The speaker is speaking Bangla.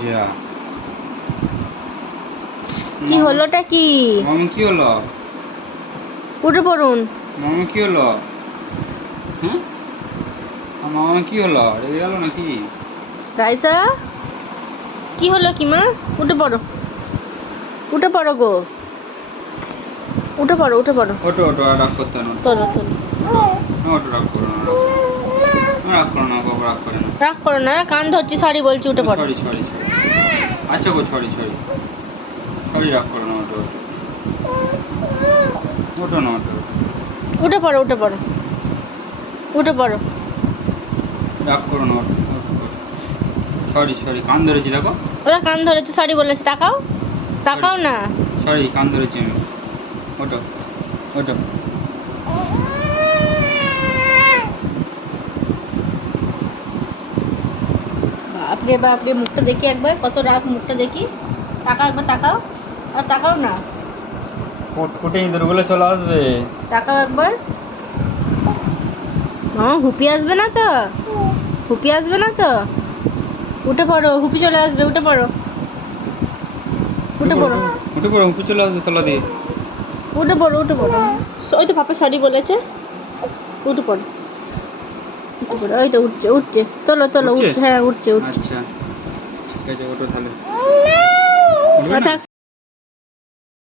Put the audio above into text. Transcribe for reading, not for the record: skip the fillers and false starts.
যা কি হলোটা কি? মামা কি হলো? উঠে পড়ুন। মামা কি হলো? হ্যাঁ মামা কি হলো? রেগে গেল নাকি? রাইসা কি হলো কি মা? উঠে পড়ো, উঠে পড়ো গো, উঠে পড়ো, উঠে পড়ো। ওটো ওটো আর রাগ করতে না। তোলো তোলো। ওটো রাগ করো না, রাগ করো না বাবা, রাগ করে না। রাগ করো না, কান ধরছি, সরি বলছি, উঠে পড়ো। Sorry sorry sorry. আচ্ছা গো, সরি সরি সরি, রাগ করো না। ওটো ওটো না, ওটো উঠে পড়ো, উঠে পড়ো, উঠে পড়ো। রাগ করো না। ওটো সরি সরি, কান ধরেছি দেখো। ওরা কান ধরেছে, সরি বলেছে, তাকাও, তাকাও না। সরি, কান ধরেছি আমি। ওটো ওটো। বাপরে বাপরে, মুখটা দেখি একবার, কত রাগ, মুখটা দেখি। তাকাও একবার, তাকাও, আর তাকাও না, ফুটে ইঁদুরগুলো চলে আসবে। তাকাও একবার। হুপি আসবে না তো? হুপি আসবে না তো? উঠে পড়ো, হুপি চলে আসবে, উঠে পড়ো, উঠে পড়ো, উঠে পড়ো, উঠে চলে আসবে তলা দিয়ে। উঠে পড়ো, উঠে পড়ো। ওই তো পাপা সরি বলেছে, উঠে পড়ো, উঠে পড়ো। ওই তো উঠছে, উঠছে, তোলো তোলো, উঠছে? উঠছে, হ্যাঁ উঠছে, উঠছে। আচ্ছা ঠিক আছে, ওটো তাহলে। আচ্ছা